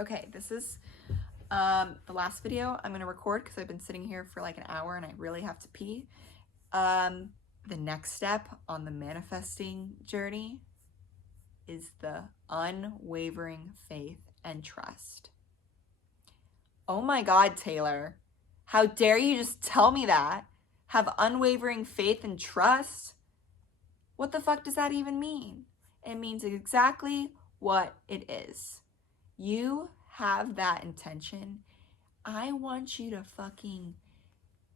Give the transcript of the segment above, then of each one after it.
Okay, this is the last video I'm gonna record because I've been sitting here for like an hour and I really have to pee. The next step on the manifesting journey is the unwavering faith and trust. Oh my God, Taylor, how dare you just tell me that? Have unwavering faith and trust? What the fuck does that even mean? It means exactly what it is. You have that intention. I want you to fucking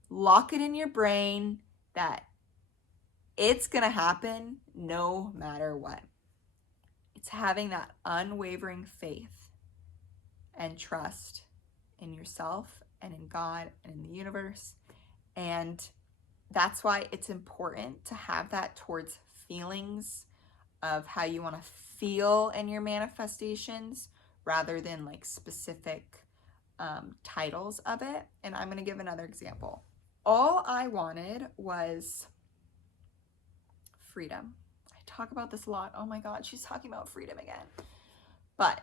lock it in your brain that it's gonna happen no matter what. It's having that unwavering faith and trust in yourself and in God and in the universe. And that's why it's important to have that towards feelings of how you want to feel in your manifestations rather than like specific titles of it. And I'm going to give another example. All I wanted was freedom. I talk about this a lot. Oh my God, she's talking about freedom again. But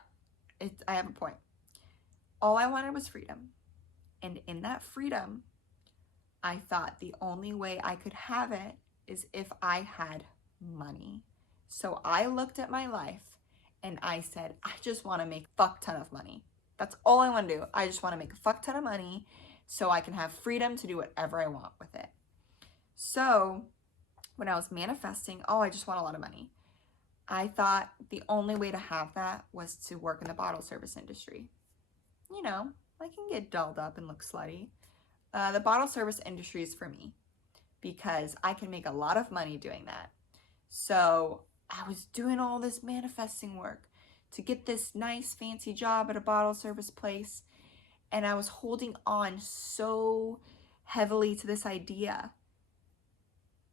I have a point. All I wanted was freedom. And in that freedom, I thought the only way I could have it is if I had money. So I looked at my life and I said, I just want to make a fuck ton of money. That's all I want to do. I just want to make a fuck ton of money so I can have freedom to do whatever I want with it. So when I was manifesting, I just want a lot of money, I thought the only way to have that was to work in the bottle service industry. You know, I can get dolled up and look slutty. The bottle service industry is for me because I can make a lot of money doing that. So I was doing all this manifesting work to get this nice fancy job at a bottle service place. And I was holding on so heavily to this idea.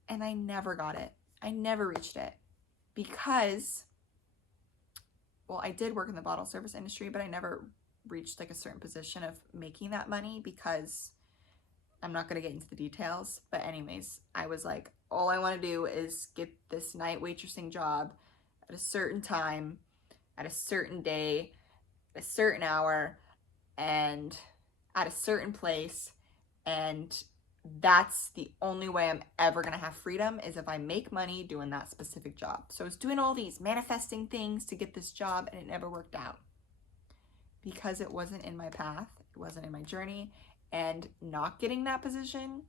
And I never got it. I never reached it because, well, I did work in the bottle service industry, but I never reached like a certain position of making that money because I'm not going to get into the details. But anyways, I was like, all I want to do is get this night waitressing job at a certain time, at a certain day, at a certain hour, and at a certain place. And that's the only way I'm ever going to have freedom is if I make money doing that specific job. So I was doing all these manifesting things to get this job and it never worked out because it wasn't in my path. It wasn't in my journey. And not getting that position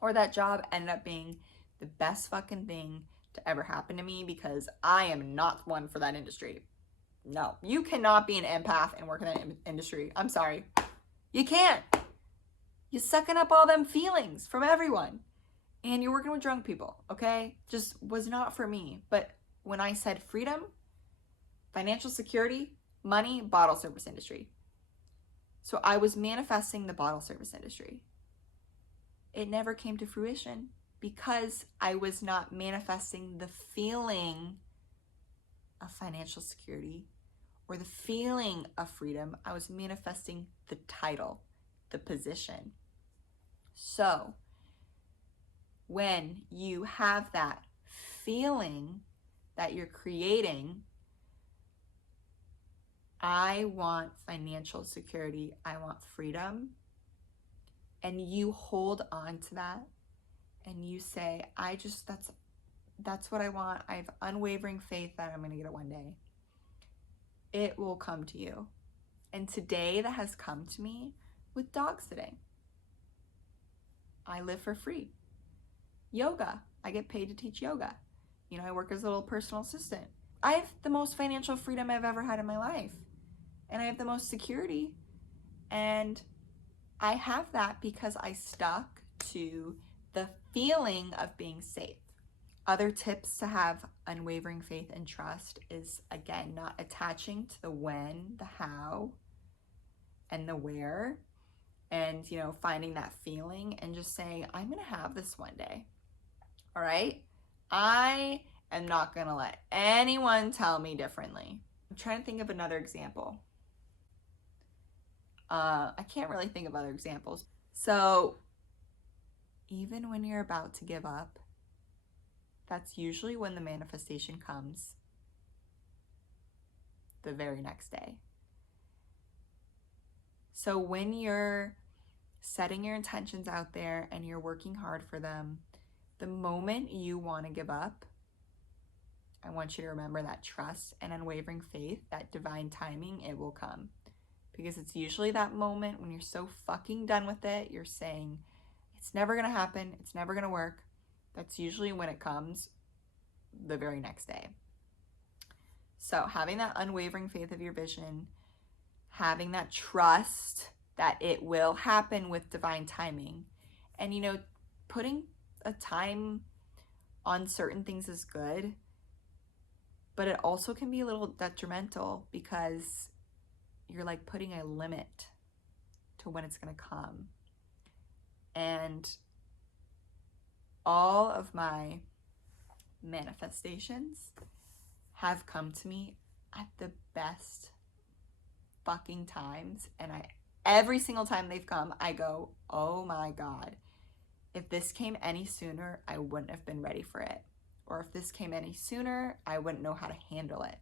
or that job ended up being the best fucking thing to ever happen to me because I am not one for that industry. No, you cannot be an empath and work in that industry. I'm sorry. You can't. You're sucking up all them feelings from everyone. And you're working with drunk people, okay? Just was not for me. But when I said freedom, financial security, money, bottle service industry. So I was manifesting the bottle service industry. It never came to fruition because I was not manifesting the feeling of financial security or the feeling of freedom. I was manifesting the title, the position. So when you have that feeling that you're creating, I want financial security, I want freedom, and you hold on to that and you say, that's what I want. I have unwavering faith that I'm gonna get it one day. It will come to you. And today that has come to me with dog sitting. I live for free. Yoga, I get paid to teach yoga. You know, I work as a little personal assistant. I have the most financial freedom I've ever had in my life. And I have the most security. And I have that because I stuck to the feeling of being safe. Other tips to have unwavering faith and trust is, again, not attaching to the when, the how, and the where. And, you know, finding that feeling and just saying, I'm going to have this one day. All right? I am not going to let anyone tell me differently. I'm trying to think of another example. I can't really think of other examples. So even when you're about to give up, that's usually when the manifestation comes the very next day. So when you're setting your intentions out there and you're working hard for them, the moment you want to give up, I want you to remember that trust and unwavering faith, that divine timing, it will come. Because it's usually that moment when you're so fucking done with it, you're saying, it's never gonna happen, it's never gonna work. That's usually when it comes the very next day. So having that unwavering faith of your vision, having that trust that it will happen with divine timing, and putting a time on certain things is good, but it also can be a little detrimental because you're like putting a limit to when it's going to come. And all of my manifestations have come to me at the best fucking times, and every single time they've come, I go, oh my God, if this came any sooner, I wouldn't have been ready for it. Or if this came any sooner, I wouldn't know how to handle it.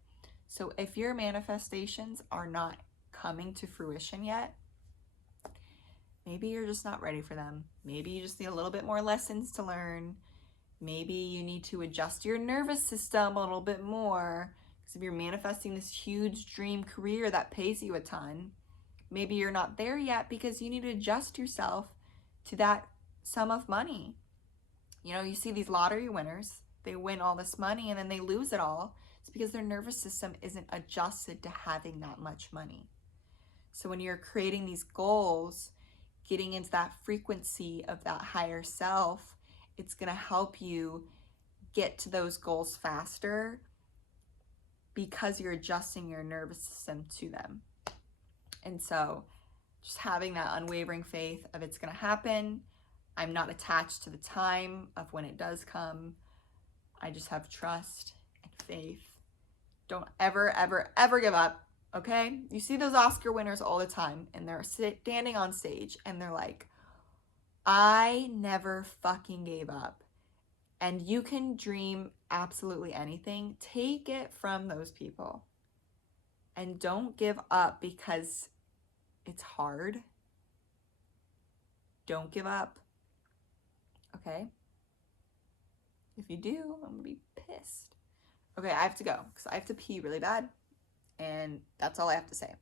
So if your manifestations are not coming to fruition yet, maybe you're just not ready for them. Maybe you just need a little bit more lessons to learn. Maybe you need to adjust your nervous system a little bit more. Because if you're manifesting this huge dream career that pays you a ton, maybe you're not there yet because you need to adjust yourself to that sum of money. You see these lottery winners, they win all this money and then they lose it all. It's because their nervous system isn't adjusted to having that much money. So when you're creating these goals, getting into that frequency of that higher self, it's going to help you get to those goals faster because you're adjusting your nervous system to them. And so just having that unwavering faith of it's going to happen. I'm not attached to the time of when it does come. I just have trust and faith. Don't ever, ever, ever give up, okay? You see those Oscar winners all the time, and they're standing on stage, and they're like, I never fucking gave up. And you can dream absolutely anything. Take it from those people. And don't give up because it's hard. Don't give up. Okay? If you do, I'm gonna be pissed. Okay, I have to go because I have to pee really bad. And that's all I have to say.